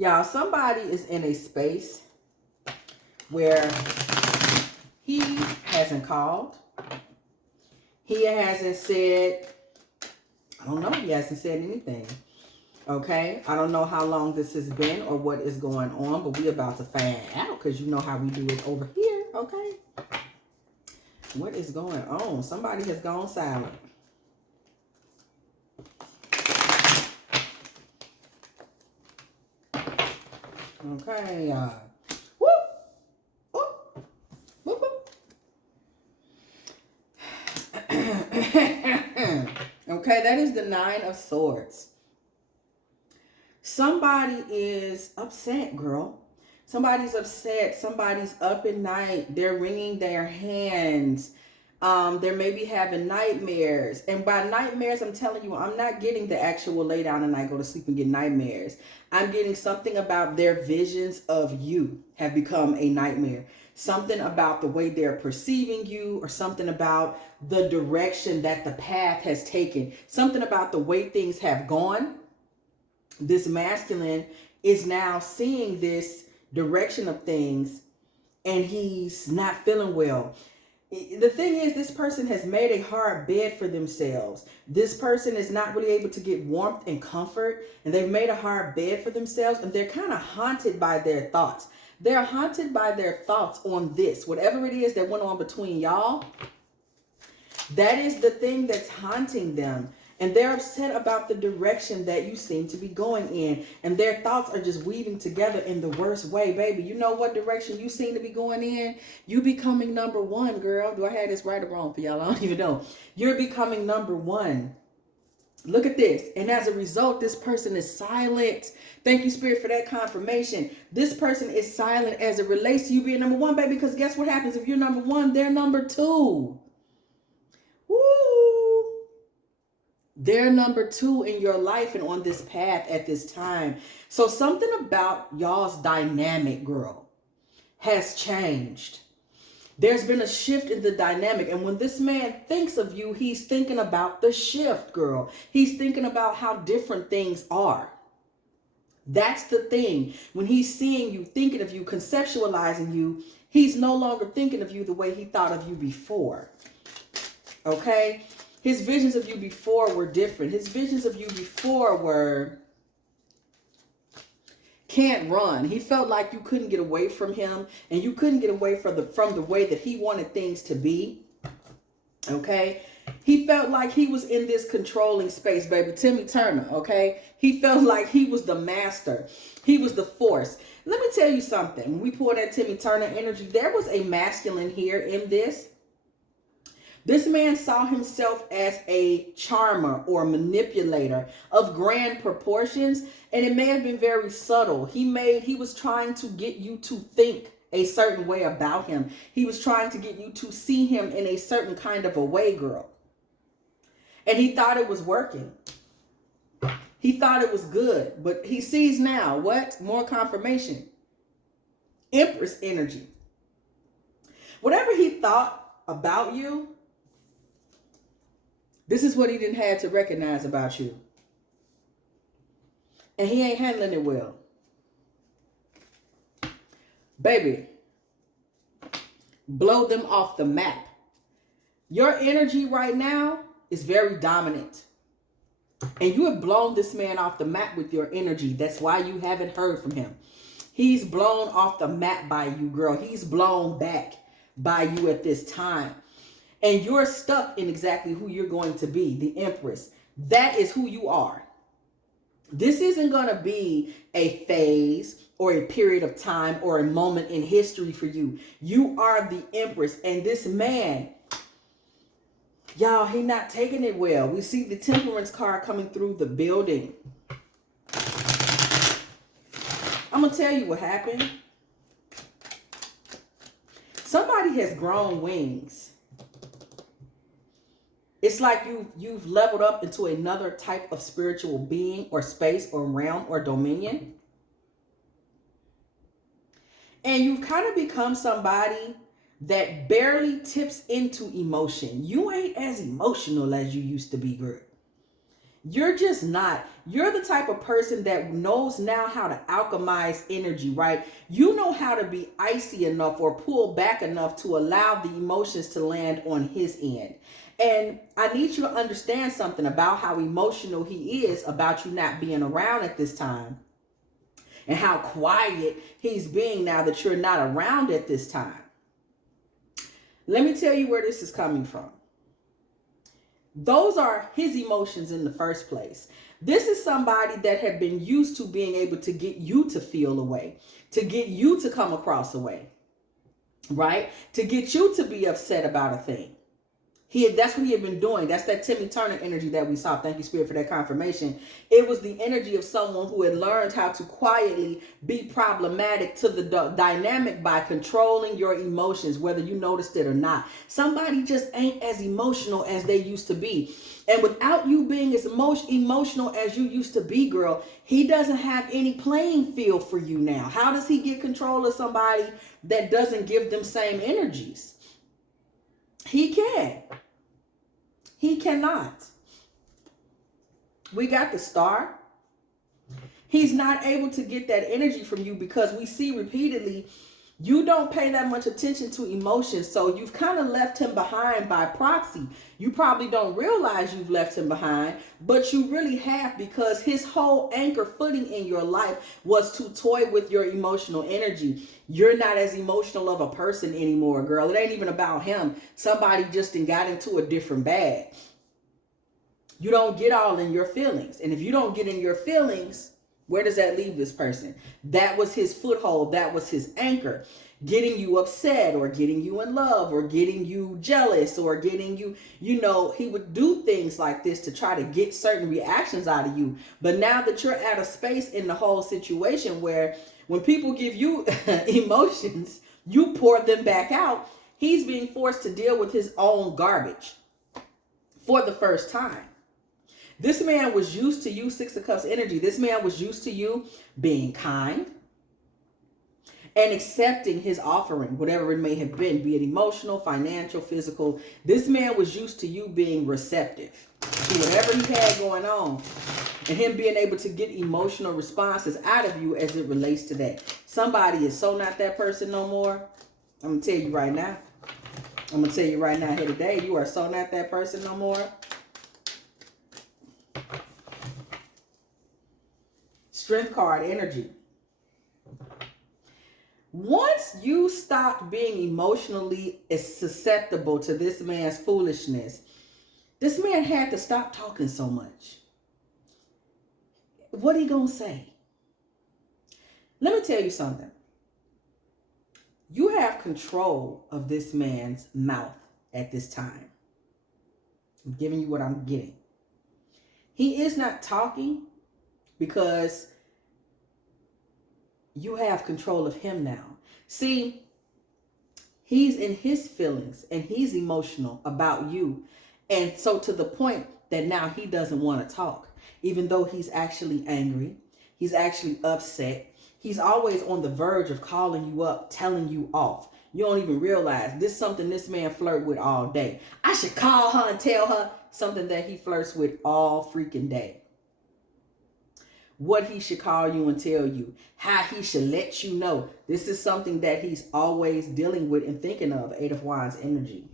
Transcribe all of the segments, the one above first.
Y'all, somebody is in a space where he hasn't called. He hasn't said, I don't know, he hasn't said anything. Okay, I don't know how long this has been or what is going on, but we about to find out because you know how we do it over here, okay? What is going on? Somebody has gone silent. Okay, whoop, whoop, whoop, whoop. Okay, that is the 9 of Swords. Somebody is upset, girl. Somebody's upset. Somebody's up at night. They're wringing their hands. They're maybe having nightmares. And by nightmares, I'm telling you, I'm not getting the actual lay down and night, go to sleep and get nightmares. I'm getting something about their visions of you have become a nightmare. Something about the way they're perceiving you, or something about the direction that the path has taken. Something about the way things have gone. This masculine is now seeing this direction of things and he's not feeling well. The thing is, this person has made a hard bed for themselves. This person is not really able to get warmth and comfort, and they've made a hard bed for themselves, and they're kind of haunted by their thoughts. They're haunted by their thoughts on this, whatever it is that went on between y'all. That is the thing that's haunting them. And they're upset about the direction that you seem to be going in. And their thoughts are just weaving together in the worst way, baby. You know what direction you seem to be going in? You becoming number one, girl. Do I have this right or wrong for y'all? I don't even know. You're becoming number one. Look at this. And as a result, this person is silent. Thank you, Spirit, for that confirmation. This person is silent as it relates to you being number one, baby. Because guess what happens? If you're number one, they're number two. Woo! They're number two in your life and on this path at this time. So something about y'all's dynamic, girl, has changed. There's been a shift in the dynamic. And when this man thinks of you, he's thinking about the shift, girl. He's thinking about how different things are. That's the thing. When he's seeing you, thinking of you, conceptualizing you, he's no longer thinking of you the way he thought of you before. Okay? His visions of you before were different. His visions of you before were can't run. He felt like you couldn't get away from him, and you couldn't get away from the way that he wanted things to be. Okay? He felt like he was in this controlling space, baby. Timmy Turner, okay? He felt like he was the master. He was the force. Let me tell you something. When we pull that Timmy Turner energy, there was a masculine here in this. This man saw himself as a charmer or manipulator of grand proportions, and it may have been very subtle. He was trying to get you to think a certain way about him. He was trying to get you to see him in a certain kind of a way, girl. And he thought it was working. He thought it was good, but he sees now what? More confirmation. Empress energy. Whatever he thought about you, this is what he didn't have to recognize about you. And he ain't handling it well. Baby, blow them off the map. Your energy right now is very dominant. And you have blown this man off the map with your energy. That's why you haven't heard from him. He's blown off the map by you, girl. He's blown back by you at this time. And you're stuck in exactly who you're going to be, the Empress. That is who you are. This isn't going to be a phase or a period of time or a moment in history for you. You are the Empress. And this man, y'all, he not taking it well. We see the Temperance card coming through the building. I'm going to tell you what happened. Somebody has grown wings. It's like you've leveled up into another type of spiritual being or space or realm or dominion. And you've kind of become somebody that barely tips into emotion. You ain't as emotional as you used to be, girl. You're just not. You're the type of person that knows now how to alchemize energy, right? You know how to be icy enough or pull back enough to allow the emotions to land on his end. And I need you to understand something about how emotional he is about you not being around at this time, and how quiet he's being now that you're not around at this time. Let me tell you where this is coming from. Those are his emotions in the first place. This is somebody that had been used to being able to get you to feel a way, to get you to come across a way, right? To get you to be upset about a thing. That's what he had been doing. That's that Timmy Turner energy that we saw. Thank you, Spirit, for that confirmation. It was the energy of someone who had learned how to quietly be problematic to the dynamic by controlling your emotions, whether you noticed it or not. Somebody just ain't as emotional as they used to be. And without you being as emotional as you used to be, girl, he doesn't have any playing field for you now. How does he get control of somebody that doesn't give them same energies? He can. He cannot. We got the Star. He's not able to get that energy from you because we see repeatedly you don't pay that much attention to emotions. So you've kind of left him behind by proxy. You probably don't realize you've left him behind, but you really have, because his whole anchor footing in your life was to toy with your emotional energy. You're not as emotional of a person anymore, girl. It ain't even about him. Somebody just got into a different bag. You don't get all in your feelings. And if you don't get in your feelings, where does that leave this person? That was his foothold. That was his anchor. Getting you upset, or getting you in love, or getting you jealous, or getting you, he would do things like this to try to get certain reactions out of you. But now that you're at a space in the whole situation where when people give you emotions, you pour them back out, he's being forced to deal with his own garbage for the first time. This man was used to you, Six of Cups energy. This man was used to you being kind and accepting his offering, whatever it may have been, be it emotional, financial, physical. This man was used to you being receptive to whatever he had going on, and him being able to get emotional responses out of you as it relates to that. Somebody is so not that person no more. I'm going to tell you right now. Here today, you are so not that person no more. Strength card energy. Once you stopped being emotionally susceptible to this man's foolishness, this man had to stop talking so much. What are you going to say? Let me tell you something. You have control of this man's mouth at this time. I'm giving you what I'm getting. He is not talking because you have control of him now. See, he's in his feelings and he's emotional about you. And so to the point that now he doesn't want to talk, even though he's actually angry. He's actually upset. He's always on the verge of calling you up, telling you off. You don't even realize this is something this man flirt with all day. I should call her and tell her something that he flirts with all freaking day. What he should call you and tell you, how he should let you know. This is something that he's always dealing with and thinking of. Eight of Wands energy.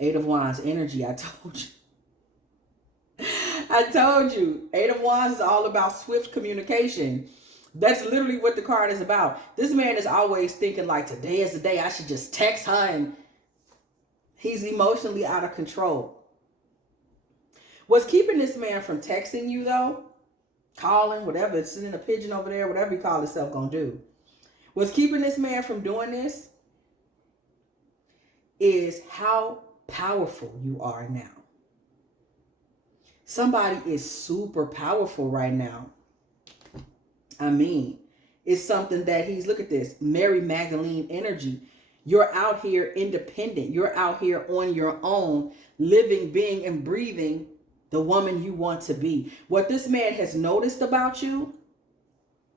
Eight of Wands energy, I told you. I told you. Eight of Wands is all about swift communication. That's literally what the card is about. This man is always thinking like, today is the day I should just text her, and he's emotionally out of control. What's keeping this man from texting you though, calling, whatever, it's sending a pigeon over there, whatever he call himself gonna do. What's keeping this man from doing this is how powerful you are now. Somebody is super powerful right now. I mean, it's something that he's, look at this, Mary Magdalene energy. You're out here independent. You're out here on your own, living, being, and breathing the woman you want to be. What this man has noticed about you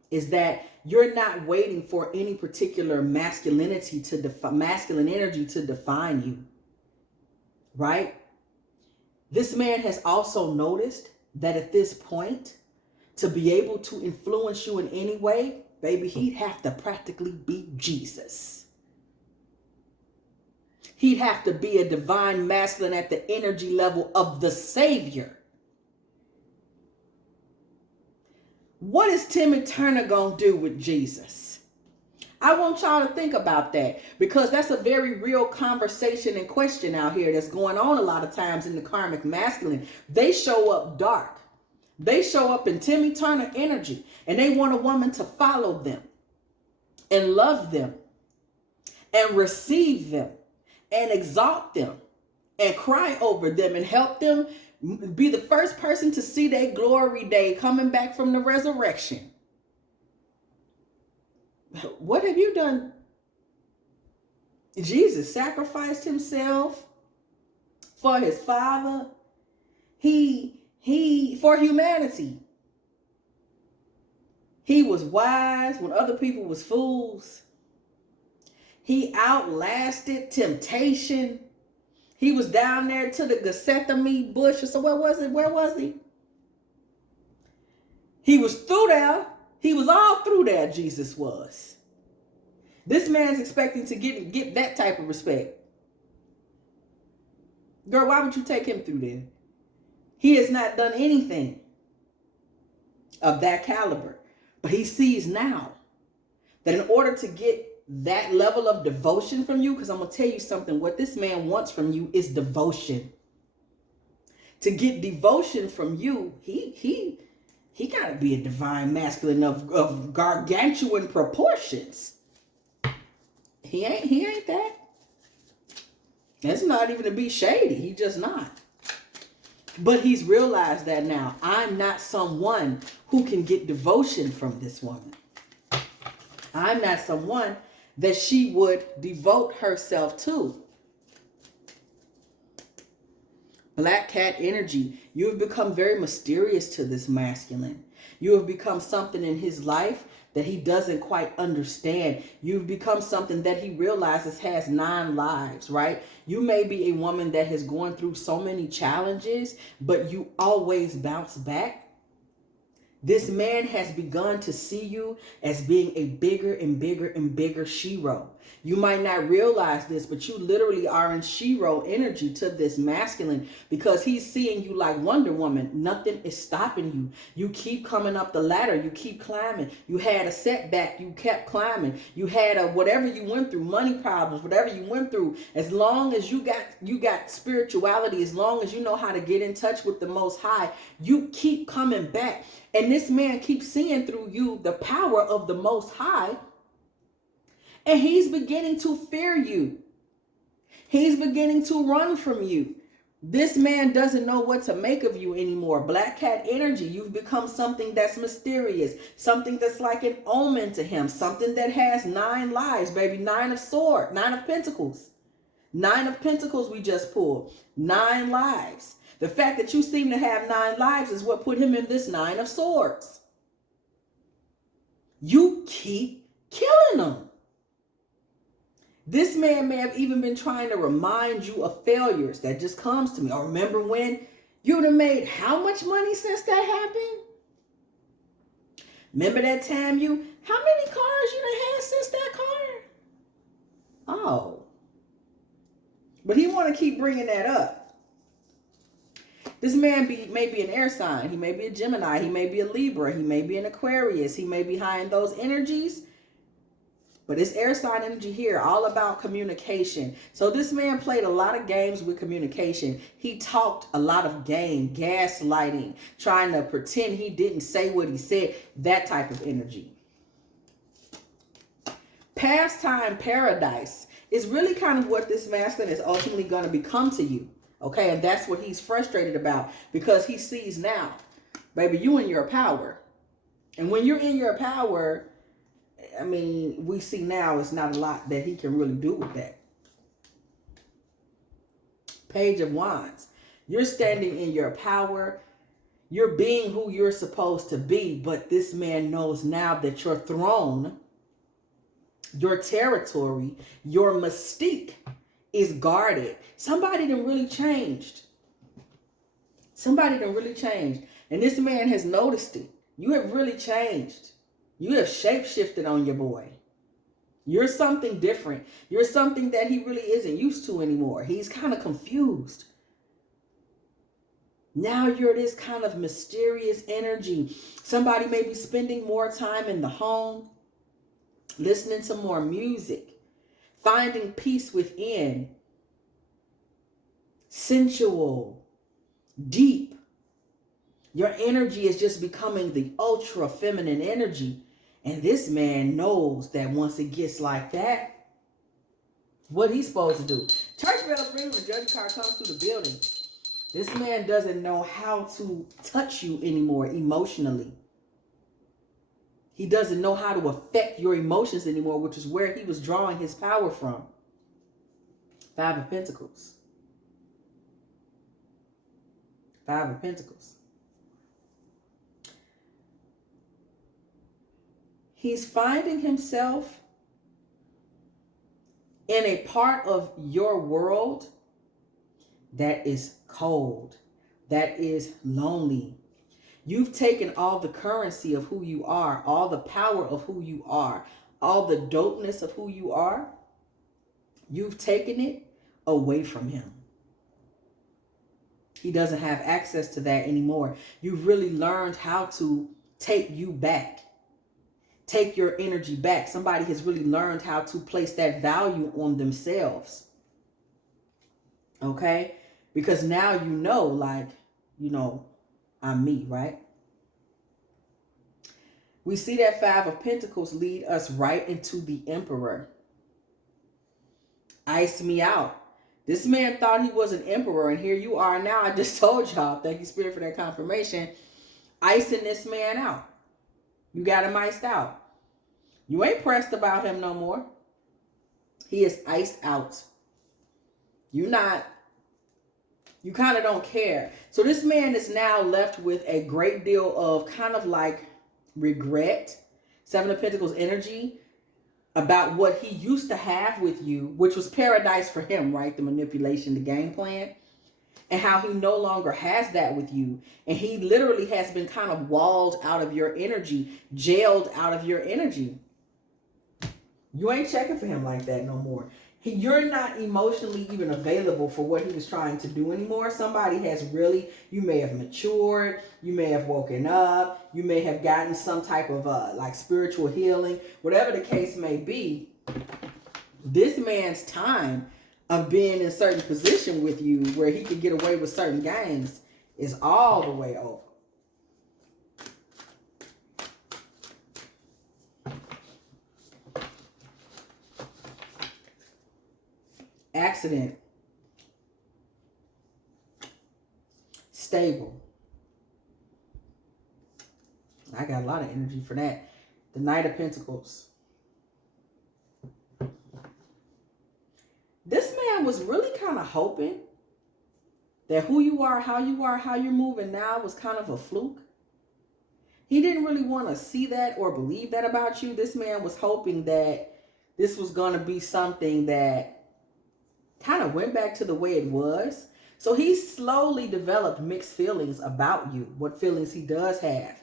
is that you're not waiting for any particular masculinity to masculine energy to define you, right? This man has also noticed that at this point, to be able to influence you in any way, baby, he'd have to practically be Jesus. He'd have to be a divine masculine at the energy level of the Savior. What is Timmy Turner going to do with Jesus? I want y'all to think about that, because that's a very real conversation and question out here that's going on a lot of times in the karmic masculine. They show up dark. They show up in Timmy Turner energy, and they want a woman to follow them and love them and receive them and exalt them and cry over them and help them be the first person to see their glory day coming back from the resurrection. What have you done? Jesus sacrificed himself for his Father. He for humanity. He was wise when other people was fools. He outlasted temptation. He was down there to the Gethsemane bush. So where was it? Where was he? He was through there. He was all through there, Jesus was. This man's expecting to get that type of respect. Girl, why would you take him through there? He has not done anything of that caliber. But he sees now that in order to get that level of devotion from you, because I'm going to tell you something, what this man wants from you is devotion. To get devotion from you, he got to be a divine masculine of gargantuan proportions. He ain't that. That's not even to be shady. He just not. But he's realized that now. I'm not someone who can get devotion from this woman. I'm not someone that she would devote herself to. Black cat energy. You have become very mysterious to this masculine. You have become something in his life that he doesn't quite understand. You've become something that he realizes has 9 lives, right? You may be a woman that has gone through so many challenges, but you always bounce back. This man has begun to see you as being a bigger and bigger and bigger Shiro. You might not realize this, but you literally are in Shiro energy to this masculine, because he's seeing you like Wonder Woman. Nothing is stopping you. You keep coming up the ladder. You keep climbing. You had a setback. You kept climbing. You had a whatever you went through, money problems, whatever you went through. As long as you got spirituality, as long as you know how to get in touch with the Most High, you keep coming back. And this man keeps seeing through you the power of the Most High. And he's beginning to fear you. He's beginning to run from you. This man doesn't know what to make of you anymore. Black cat energy. You've become something that's mysterious. Something that's like an omen to him. Something that has 9 lives, baby. 9 of swords. 9 of pentacles. 9 of pentacles we just pulled. 9 lives. The fact that you seem to have 9 lives is what put him in this 9 of swords. You keep killing them. This man may have even been trying to remind you of failures. That just comes to me. Or remember when you'd have made how much money since that happened? Remember that time how many cars you done had since that car? Oh. But he want to keep bringing that up. This man may be an air sign. He may be a Gemini. He may be a Libra. He may be an Aquarius. He may be high in those energies. But it's air sign energy here, all about communication. So this man played a lot of games with communication. He talked a lot of game, gaslighting, trying to pretend he didn't say what he said, that type of energy. Pastime paradise is really kind of what this masculine is ultimately going to become to you. Okay, and that's what he's frustrated about, because he sees now, baby, you in your power. And when you're in your power, I mean, we see now it's not a lot that he can really do with that. Page of Wands. You're standing in your power. You're being who you're supposed to be. But this man knows now that your throne, your territory, your mystique is guarded. Somebody done really changed. Somebody done really changed. And this man has noticed it. You have really changed. You have shape-shifted on your boy. You're something different. You're something that he really isn't used to anymore. He's kind of confused. Now you're this kind of mysterious energy. Somebody may be spending more time in the home, listening to more music, finding peace within, sensual, deep. Your energy is just becoming the ultra feminine energy. And this man knows that once it gets like that, what he's supposed to do. Church bells ring when the judge card comes through the building. This man doesn't know how to touch you anymore emotionally. He doesn't know how to affect your emotions anymore, which is where he was drawing his power from. 5 of Pentacles. 5 of Pentacles. He's finding himself in a part of your world that is cold, that is lonely. You've taken all the currency of who you are, all the power of who you are, all the dopeness of who you are. You've taken it away from him. He doesn't have access to that anymore. You've really learned how to take you back. Take your energy back. Somebody has really learned how to place that value on themselves. Okay? Because now you know, like, you know, I'm me, right? We see that 5 of Pentacles lead us right into the Emperor. Ice me out. This man thought he was an emperor, and here you are now. I just told y'all, thank you, Spirit, for that confirmation. Icing this man out. You got him iced out. You ain't pressed about him no more. He is iced out. You kind of don't care. So this man is now left with a great deal of kind of like regret. 7 of Pentacles energy about what he used to have with you, which was paradise for him, right? The manipulation, the game plan. And how he no longer has that with you. And he literally has been kind of walled out of your energy, jailed out of your energy. You ain't checking for him like that no more. You're not emotionally even available for what he was trying to do anymore. Somebody has really, you may have matured, you may have woken up, you may have gotten some type of like spiritual healing, whatever the case may be. This man's time of being in a certain position with you where he could get away with certain games is all the way over. Accident. Stable. I got a lot of energy for that. The Knight of Pentacles. This man was really kind of hoping that who you are, how you're moving now was kind of a fluke. He didn't really want to see that or believe that about you. This man was hoping that this was going to be something that kind of went back to the way it was. So he slowly developed mixed feelings about you, what feelings he does have.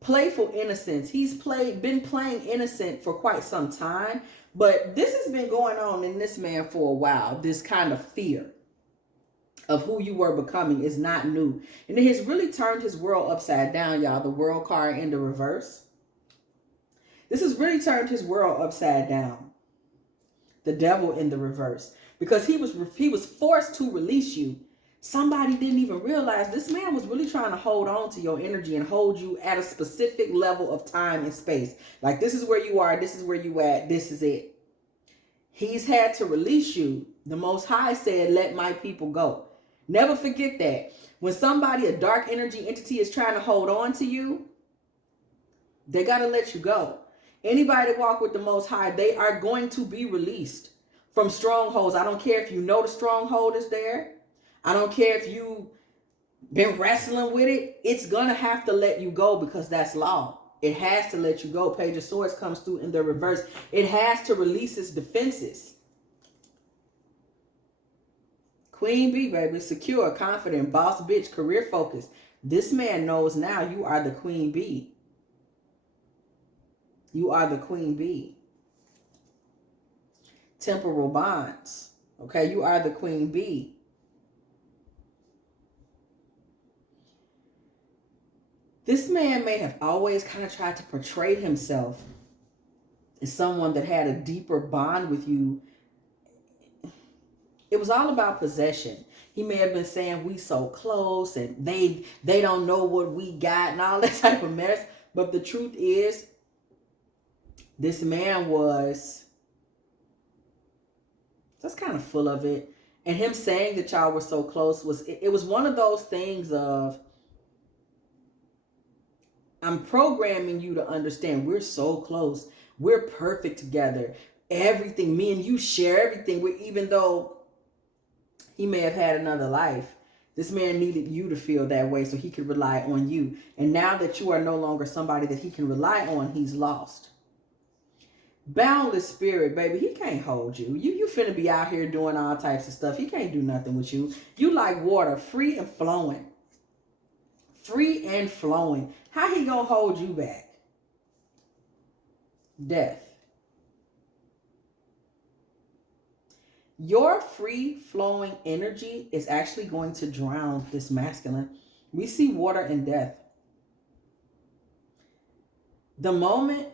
Playful innocence. He's been playing innocent for quite some time, but this has been going on in this man for a while. This kind of fear of who you were becoming is not new. And it has really turned his world upside down, y'all. The World card in the reverse. This has really turned his world upside down. The Devil in the reverse. Because he was forced to release you. Somebody didn't even realize this man was really trying to hold on to your energy and hold you at a specific level of time and space. Like, this is where you are. This is where you at. This is it. He's had to release you. The Most High said, let my people go. Never forget that. When somebody, a dark energy entity, is trying to hold on to you, they got to let you go. Anybody that walk with the Most High, they are going to be released from strongholds. I don't care if you know the stronghold is there. I don't care if you've been wrestling with it. It's going to have to let you go because that's law. It has to let you go. Page of Swords comes through in the reverse. It has to release its defenses. Queen bee, baby. Secure, confident, boss bitch, career focused. This man knows now you are the queen bee. You are the queen bee. Temporal bonds. Okay, you are the queen bee. This man may have always kind of tried to portray himself as someone that had a deeper bond with you. It was all about possession. He may have been saying we so close and they don't know what we got and all that type of mess. But the truth is, this man was just kind of full of it. And him saying that y'all were so close it was one of those things of, I'm programming you to understand we're so close. We're perfect together. Everything, me and you share everything. Even though he may have had another life, this man needed you to feel that way so he could rely on you. And now that you are no longer somebody that he can rely on, he's lost. Boundless spirit, baby, he can't hold you. You finna be out here doing all types of stuff. He can't do nothing with you. You like water, free and flowing. Free and flowing. How he gonna hold you back? Death. Your free flowing energy is actually going to drown this masculine. We see water and death. The moment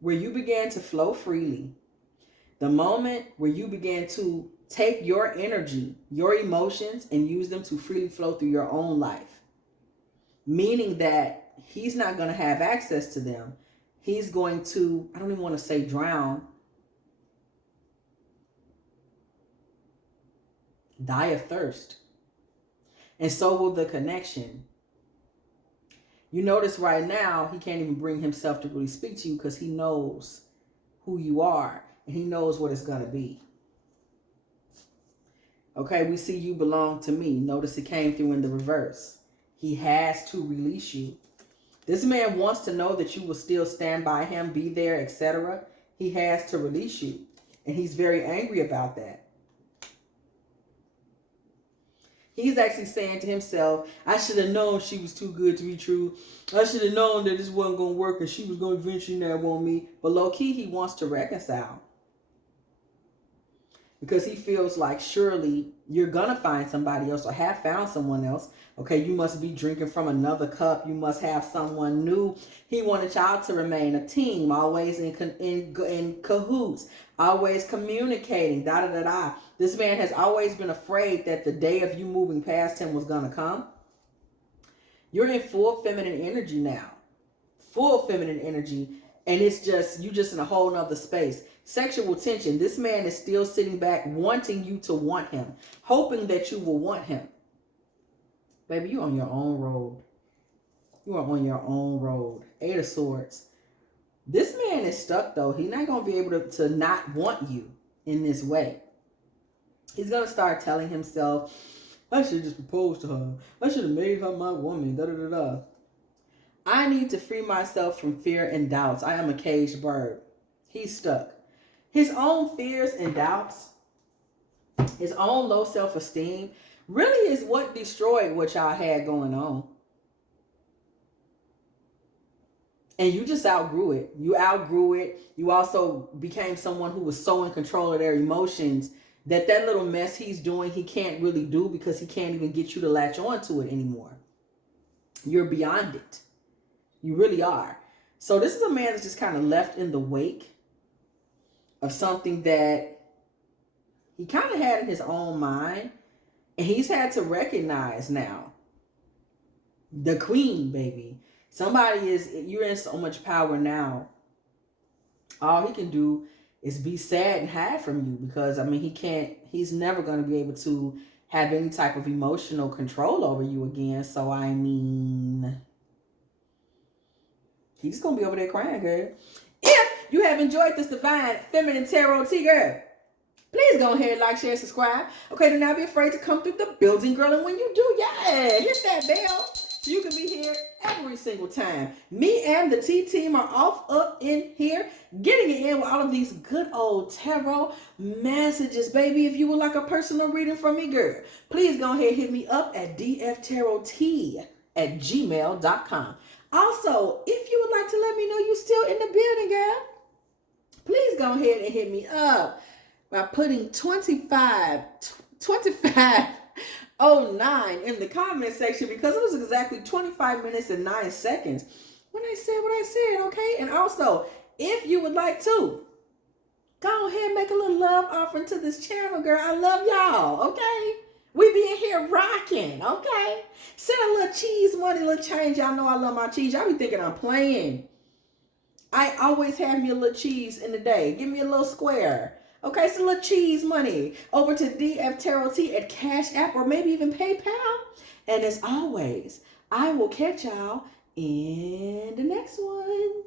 where you began to flow freely, the moment where you began to take your energy, your emotions, and use them to freely flow through your own life, meaning that he's not going to have access to them. He's going to, I don't even want to say drown, die of thirst. And so will the connection. You notice right now, he can't even bring himself to really speak to you because he knows who you are and he knows what it's going to be. Okay, we see you belong to me. Notice it came through in the reverse. He has to release you. This man wants to know that you will still stand by him, be there, etc. He has to release you. And he's very angry about that. He's actually saying to himself, I should have known she was too good to be true. I should have known that this wasn't going to work and she was going to eventually not want me. But low key, he wants to reconcile. Because he feels like surely you're going to find somebody else or have found someone else. Okay, you must be drinking from another cup. You must have someone new. He wanted y'all to remain a team, always in cahoots, always communicating, da-da-da-da. This man has always been afraid that the day of you moving past him was going to come. You're in full feminine energy now. Full feminine energy. And it's just, you just in a whole nother space. Sexual tension. This man is still sitting back wanting you to want him. Hoping that you will want him. Baby, you on your own road. You are on your own road. Eight of Swords. This man is stuck though. He's not going to be able to not want you in this way. He's going to start telling himself, I should have just proposed to her. I should have made her my woman. Da da da da. I need to free myself from fear and doubts. I am a caged bird. He's stuck. His own fears and doubts, his own low self-esteem, really is what destroyed what y'all had going on. And you just outgrew it. You outgrew it. You also became someone who was so in control of their emotions that little mess he's doing, he can't really do because he can't even get you to latch on to it anymore. You're beyond it. You really are. So this is a man that's just kind of left in the wake of something that he kind of had in his own mind. And he's had to recognize now. The queen, baby. You're in so much power now. All he can do is be sad and hide from you because, I mean, he's never going to be able to have any type of emotional control over you again. So, I mean, he's going to be over there crying, girl. If you have enjoyed this divine feminine tarot tea, girl, please go ahead, like, share, subscribe. Okay, do not be afraid to come through the building, girl. And when you do, yeah, hit that bell so you can be here every single time. Me and the T team are off up in here, getting it in with all of these good old tarot messages, baby. If you would like a personal reading from me, girl, please go ahead and hit me up at dftarottea@gmail.com. Also, if you would like to let me know you're still in the building, girl, please go ahead and hit me up by putting 2509 in the comment section, because it was exactly 25 minutes and 9 seconds when I said what I said, okay? And also, if you would like to, go ahead and make a little love offering to this channel, girl. I love y'all, okay? We be in here rocking, okay? Send a little cheese money, little change. Y'all know I love my cheese. Y'all be thinking I'm playing. I always have me a little cheese in the day. Give me a little square. Okay, so a little cheese money over to dftarottea at Cash App or maybe even PayPal. And as always, I will catch y'all in the next one.